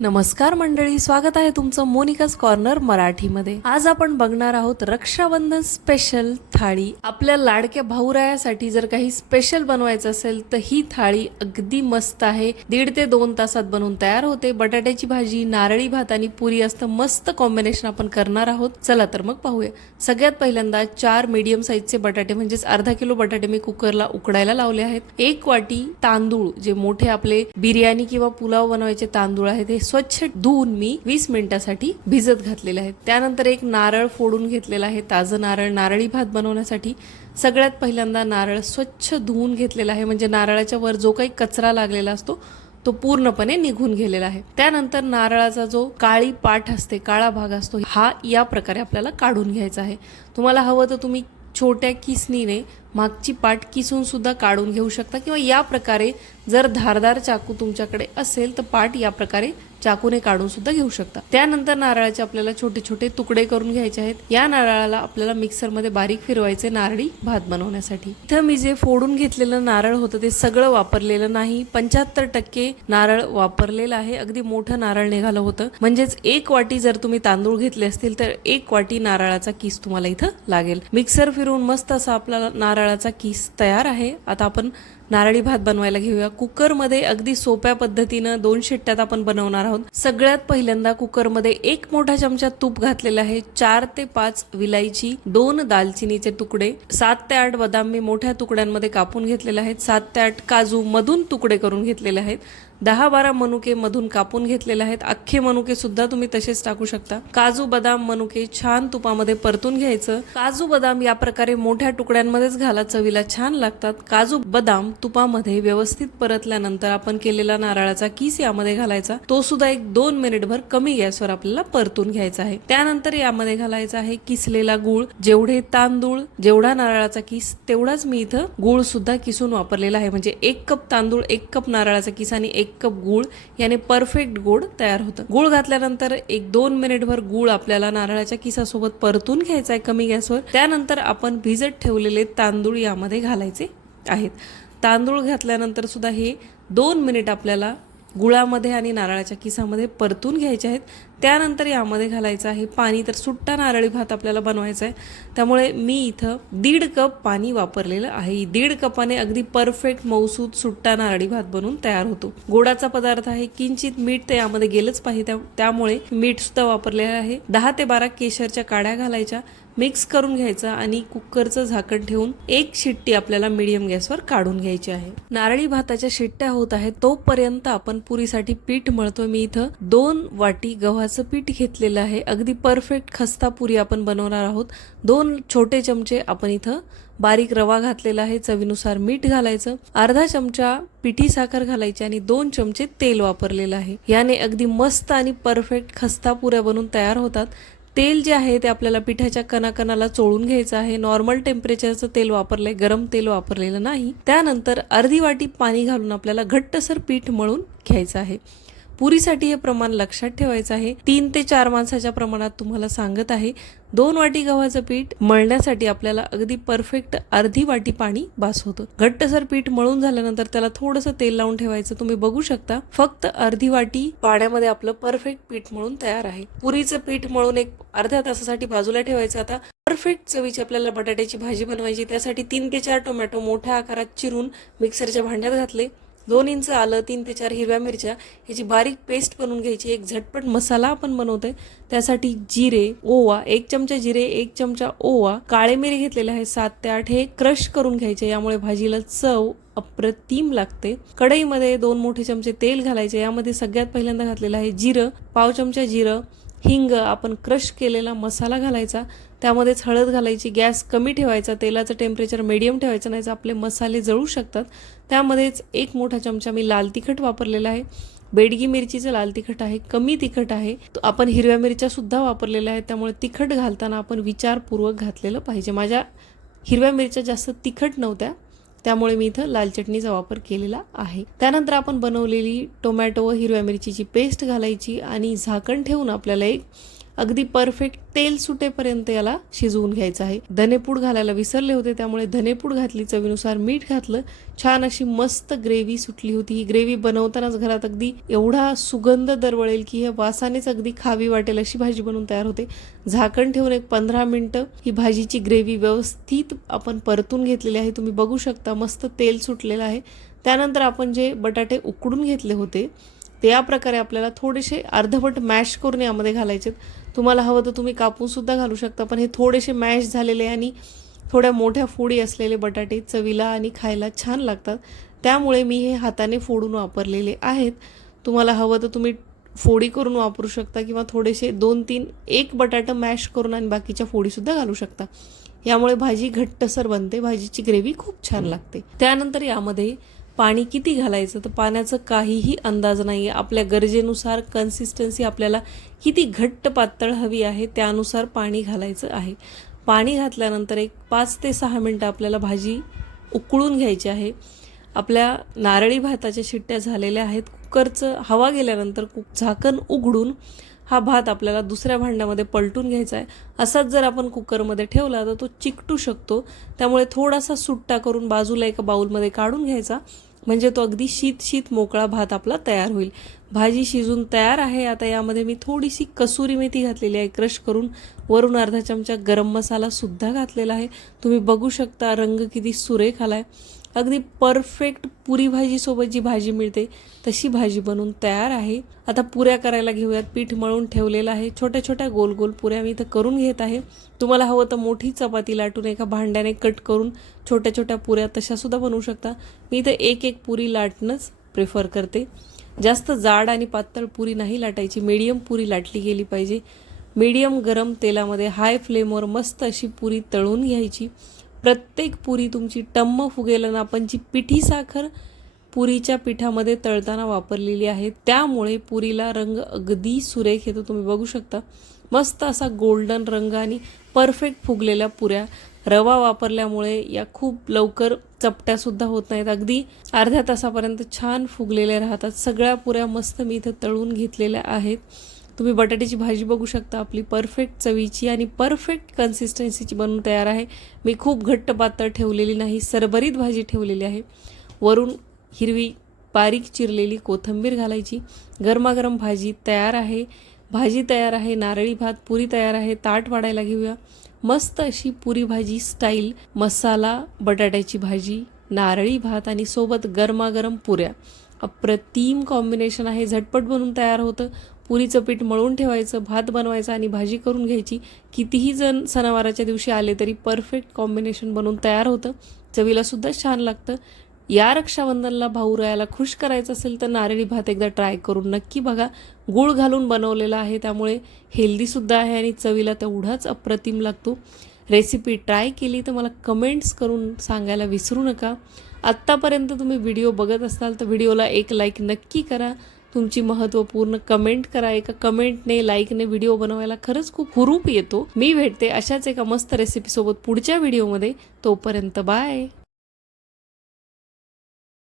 नमस्कार मंडळी स्वागत आहे तुमचं मोनिकास कॉर्नर मराठीमध्ये. आज आपण बघणार आहोत रक्षाबंधन स्पेशल थाळी. आपल्या लाडक्या भाऊरायासाठी जर काही स्पेशल बनवायचं असेल तर ही थाळी अगदी मस्त आहे. दीड ते दोन तासात बनवून तयार होते. बटाट्याची भाजी नारळी भात आणि पुरी असतं मस्त कॉम्बिनेशन आपण करणार आहोत. चला तर मग पाहूया. सगळ्यात पहिल्यांदा चार मीडियम साईजचे बटाटे म्हणजेच अर्धा किलो बटाटे मी कुकरला उकडायला लावले आहेत. एक वाटी तांदूळ जे मोठे आपले बिर्याणी किंवा पुलाव बनवायचे तांदूळ आहेत हे स्वच्छ धुवून मी वीस मिनिटासाठी भिजत घातलेले आहेत. त्यानंतर एक नारळ फोडून घेतलेला आहे ताजं नारळ नारळी भात बनवण्यासाठी. सगळ्यात पहिल्यांदा नारळ स्वच्छ धुवून घेतलेला आहे म्हणजे नारळाच्या वर जो काही कचरा लागलेला असतो तो पूर्णपणे निघून गेलेला आहे. त्यानंतर नारळाचा जो काळी पाठ असते काळा भाग असतो हा या प्रकारे आपल्याला काढून घ्यायचा आहे. तुम्हाला हवं तर तुम्ही छोट्या किसनीने मागची पाट किसून सुद्धा काढून घेऊ शकता. किंवा या प्रकारे जर धारदार चाकू तुमच्याकडे असेल तर पाट या प्रकारे चाकूने काढून सुद्धा घेऊ शकता. त्यानंतर नारळाचे आपल्याला छोटे छोटे तुकडे करून घ्यायचे आहेत. या नारळाला आपल्याला मिक्सरमध्ये बारीक फिरवायचे नारळी भात बनवण्यासाठी. इथं मी जे फोडून घेतलेलं नारळ होतं ते सगळं वापरलेलं नाही. पंच्याहत्तर टक्के नारळ वापरलेलं आहे. अगदी मोठं नारळ निघालं होतं. म्हणजेच एक वाटी जर तुम्ही तांदूळ घेतले असतील तर एक वाटी नारळाचा किस तुम्हाला इथं लागेल. मिक्सर फिरवून मस्त असा आपला नारळाचा किस तयार आहे? आता आपण नारळी भात बनवायला घेऊया. कुकरमध्ये अगदी सोप्या पद्धतीनं दोन शिट्ट्यात आपण बनवणार आहोत. सगळ्यात पहिल्यांदा कुकरमध्ये एक मोठा चमचा तूप घातलेला आहे. चार ते पाच विलायची दोन दालचिनीचे तुकडे सात ते आठ बदाम मी मोठ्या तुकड्यांमध्ये कापून घेतलेले आहेत. सात ते आठ काजू मधून तुकडे करून घेतलेले आहेत. दहा बारा मनुके मधून कापून घेतलेले आहेत. अख्खे मनुके सुद्धा तुम्ही तसेच टाकू शकता. काजू बदाम मनुके छान तुपामध्ये परतून घ्यायचं. काजू बदाम या प्रकारे मोठ्या तुकड्यांमध्येच घाला चवीला छान लागतात. काजू बदाम तुपामध्ये व्यवस्थित परतल्यानंतर आपण केलेला नारळाचा किस यामध्ये घालायचा. तो सुद्धा एक दोन मिनिटभर कमी गॅसवर आपल्याला परतून घ्यायचा आहे. त्यानंतर यामध्ये घालायचा आहे किसलेला गुळ. जेवढे तांदूळ जेवढा नारळाचा किस तेवढाच मी इथं गुळ सुद्धा किसून वापरलेला आहे. म्हणजे एक कप तांदूळ एक कप नारळाचा किस आणि एक कप गुळ याने परफेक्ट गोड तयार होतं. गुळ घातल्यानंतर एक दोन मिनिटभर गुळ आपल्याला नारळाच्या किसासोबत परतून घ्यायचा आहे कमी गॅसवर. त्यानंतर आपण भिजत ठेवलेले तांदूळ यामध्ये घालायचे आहेत. तांदूळ घातल्यानंतर सुद्धा हे दोन मिनिट आपल्याला गुळामध्ये आणि नारळाच्या किसामध्ये परतून घ्यायचे आहेत. त्यानंतर यामध्ये घालायचं आहे पाणी. तर सुट्टा नारळी भात आपल्याला बनवायचा आहे. त्यामुळे मी इथं दीड कप पाणी वापरलेलं आहे. दीड कपाने अगदी परफेक्ट मौसूद सुट्टा नारळी भात बनवून तयार होतो. गोडाचा पदार्थ आहे किंचित मीठ तर यामध्ये गेलंच पाहिजे. त्या- त्यामुळे मीठ सुद्धा वापरलेलं आहे. दहा ते बारा केशरच्या काड्या घालायच्या. मिक्स करून घ्यायचा आणि कुकरचं झाकण ठेवून एक शिट्टी आपल्याला मिडियम गॅसवर काढून घ्यायची आहे. नारळी भाताच्या शिट्ट्या होत आहेत तोपर्यंत आपण पुरीसाठी पीठ मळतो मी इथं दोन वाटी गव्हाचं पीठ घेतलेलं आहे. अगदी परफेक्ट खस्ता पुरी आपण बनवणार आहोत. दोन छोटे चमचे आपण इथं बारीक रवा घातलेला आहे चवीनुसार मीठ घालायचं अर्धा चमचा पिठी साखर घालायची आणि दोन चमचे तेल वापरलेलं आहे. याने अगदी मस्त आणि परफेक्ट खस्ता पुऱ्या बनून तयार होतात. तेल जे आहे ते आपल्याला पिठाच्या कणाकणाला चोळून घ्यायचं आहे. नॉर्मल टेम्परेचरचं तेल वापरलंय गरम तेल वापरलेलं नाही. त्यानंतर अर्धी वाटी पाणी घालून आपल्याला घट्टसर पीठ मळून घ्यायचं आहे. पुरीसाठी हे प्रमाण लक्षात ठेवायचं आहे. तीन ते चार माणसाच्या प्रमाणात तुम्हाला सांगत आहे. दोन वाटी गव्हाचं पीठ मळण्यासाठी आपल्याला अगदी परफेक्ट अर्धी वाटी पाणी बास होतं घट्टसर पीठ मळून झाल्यानंतर त्याला थोडंसं तेल लावून ठेवायचं. तुम्ही बघू शकता फक्त अर्धी वाटी पाण्यामध्ये आपलं परफेक्ट पीठ मळून तयार आहे. पुरीचं पीठ मळून एक अर्ध्या तासासाठी बाजूला ठेवायचं. आता परफेक्ट चवीची आपल्याला बटाट्याची भाजी बनवायची. त्यासाठी तीन ते चार टोमॅटो मोठ्या आकारात चिरून मिक्सरच्या भांड्यात घातले. दोन इंच आलं तीन ते चार हिरव्या मिरच्या ह्याची बारीक पेस्ट बनवून घ्यायची. एक झटपट मसाला आपण बनवतोय. त्यासाठी जिरे ओवा एक चमचा जिरे एक चमचा ओवा. काळे मिरी घेतलेले आहे सात ते आठ हे क्रश करून घ्यायचे. यामुळे भाजीला चव अप्रतिम लागते. कढईमध्ये दोन मोठे चमचे तेल घालायचे. यामध्ये सगळ्यात पहिल्यांदा घातलेलं आहे जिरं पाव चमचा जिरं हिंग आपण क्रश केलेला मसाला घालायचा त्यामध्येच हळद घालायची गॅस कमी ठेवायचा तेलाचं टेम्परेचर मिडियम ठेवायचं नाही तर आपले मसाले जळू शकतात. त्यामध्येच एक मोठा चमचा मी लाल तिखट वापरलेला आहे. बेडगी मिरचीचं लाल तिखट आहे कमी तिखट आहे. तो आपण हिरव्या मिरच्या सुद्धा वापरलेल्या आहेत त्यामुळे तिखट घालताना आपण विचारपूर्वक घातलेलं पाहिजे. माझ्या हिरव्या मिरच्या जास्त तिखट नव्हत्या त्यामुळे मी इथं लाल चटणीचा वापर केलेला आहे. त्यानंतर आपण बनवलेली टोमॅटो व हिरव्या मिरचीची पेस्ट घालायची आणि झाकण ठेवून आपल्याला एक अगदी परफेक्ट तेल सुटेपर्यंत याला शिजवून घ्यायचं आहे. धनेपूड घालायला विसरले होते त्यामुळे धनेपूड घातली चवीनुसार मीठ घातलं. छान अशी मस्त ग्रेव्ही सुटली होती. ही ग्रेव्ही बनवतानाच घरात अगदी एवढा सुगंध दरवळेल की हे वासानेच अगदी खावी वाटेल अशी भाजी बनवून तयार होते. झाकण ठेवून एक पंधरा मिनिटं ही भाजीची ग्रेव्ही व्यवस्थित आपण परतून घेतलेली आहे. तुम्ही बघू शकता मस्त तेल सुटलेलं आहे. त्यानंतर आपण जे बटाटे उकडून घेतले होते ते या प्रकारे आपल्याला थोडेसे अर्धवट मॅश करून यामध्ये घालायचे तुम्हाला हवं तर तुम्ही कापून सुद्धा घालू शकता पण हे थोडेसे मॅश झालेले आणि थोड्या मोठ्या फोडी असलेले बटाटे चवीला आणि खायला छान लागतात. त्यामुळे मी हे हाताने फोडून वापरलेले आहेत. तुम्हाला हवं तर तुम्ही फोडी करून वापरू शकता किंवा थोडेसे दोन तीन एक बटाटा मॅश करून आणि बाकीच्या फोडीसुद्धा घालू शकता. यामुळे भाजी घट्टसर बनते भाजीची ग्रेव्ही खूप छान लागते. त्यानंतर यामध्ये पाणी किती घालायचं? तर पाण्याचं काहीही अंदाज नाही आहे आपल्या गरजेनुसार कन्सिस्टन्सी आपल्याला किती घट्ट पातळ हवी आहे त्यानुसार पाणी घालायचं आहे. पाणी घातल्यानंतर एक पाच ते सहा मिनटं आपल्याला भाजी उकळून घ्यायची आहे. आपल्या नारळी भाताच्या शिट्ट्या झालेल्या आहेत. कुकरचं हवा गेल्यानंतर कुक झाकण उघडून हा भात आपल्याला दुसऱ्या भांड्यामध्ये पलटून घ्यायचा आहे. असाच जर आपण कुकरमध्ये ठेवला तर तो चिकटू शकतो. त्यामुळे थोडासा सुट्टा करून बाजूला एका बाऊलमध्ये काढून घ्यायचा. म्हणजे तो अगदी शीत शीत मोकळा भात आपला तयार होईल. भाजी शिजून तयार आहे. आता यामध्ये मी थोडीशी कसुरी मेथी घातलेली आहे. क्रश करून वरून अर्धा चमचा गरम मसालासुद्धा घातलेला आहे. तुम्ही बघू शकता रंग किती सुरेख आहे अगदी परफेक्ट पुरी भाजीसोबत जी भाजी मिळते तशी भाजी बनवून तयार आहे. आता पुऱ्या करायला घेऊयात. पीठ मळून ठेवलेलं आहे. छोट्या छोट्या गोल गोल पुऱ्या मी इथं करून घेत आहे. तुम्हाला हवं तर मोठी चपाती लाटून एका भांड्याने कट करून छोट्या छोट्या पुऱ्या तशासुद्धा बनवू शकता. मी इथं एक एक पुरी लाटणंच प्रेफर करते. जास्त जाड आणि पातळ पुरी नाही लाटायची. मीडियम पुरी लाटली गेली पाहिजे. मीडियम गरम तेलामध्ये हाय फ्लेमवर मस्त अशी पुरी तळून घ्यायची. प्रत्येक पुरी तुमची टम्म फुगेल आणि आपण जी पिठी साखर पुरीच्या पिठामध्ये तळताना वापरलेली आहे त्यामुळे पुरीला रंग अगदी सुरेख येतो. तुम्ही बघू शकता मस्त असा गोल्डन रंग आणि परफेक्ट फुगलेल्या पुऱ्या. रवा वापरल्यामुळे या खूप लवकर चपट्यासुद्धा होत नाहीत. अगदी अर्ध्या तासापर्यंत छान फुगलेल्या राहतात. सगळ्या पुऱ्या मस्त मी इथं तळून घेतलेल्या आहेत. तुम्ही बटाट्याची भाजी बघू शकता आपली परफेक्ट चवीची आणि परफेक्ट कन्सिस्टन्सीची बनवून तयार आहे. मी खूप घट्ट पातळ ठेवलेली नाही सरभरीत भाजी ठेवलेली आहे. वरून हिरवी बारीक चिरलेली कोथिंबीर घालायची. गरमागरम भाजी तयार आहे. भाजी तयार आहे नारळी भात पुरी तयार आहे. ताट वाढायला घेऊया. मस्त अशी पुरी भाजी स्टाईल मसाला बटाट्याची भाजी नारळी भात आणि सोबत गरमागरम पुऱ्या. अप्रतिम कॉम्बिनेशन आहे. झटपट बनवून तयार होतं. पुरीचं पीठ मळून ठेवायचं भात बनवायचं आणि भाजी करून घ्यायची. कितीही जण सणावाराच्या दिवशी आले तरी परफेक्ट कॉम्बिनेशन बनवून तयार होतं. चवीला सुद्धा छान लागतं. या रक्षाबंधनला भाऊ रायाला खुश करायचं असेल तर नारळी भात एकदा ट्राय करून नक्की बघा. गूळ घालून बनवलेला आहे त्यामुळे हेल्दीसुद्धा आहे आणि चवीला तेवढाच अप्रतिम लागतो. रेसिपी ट्राय केली तर मला कमेंट्स करून सांगायला विसरू नका. आत्तापर्यंत तुम्ही व्हिडिओ बघत असाल तर व्हिडिओला एक लाईक नक्की करा. तुमची महत्त्वपूर्ण कमेंट करा. एका कमेंटने लाईकने व्हिडिओ बनवायला खरंच खूप हुरूप येतो. मी भेटते अशाच एका मस्त रेसिपीसोबत पुढच्या व्हिडिओमध्ये तोपर्यंत बाय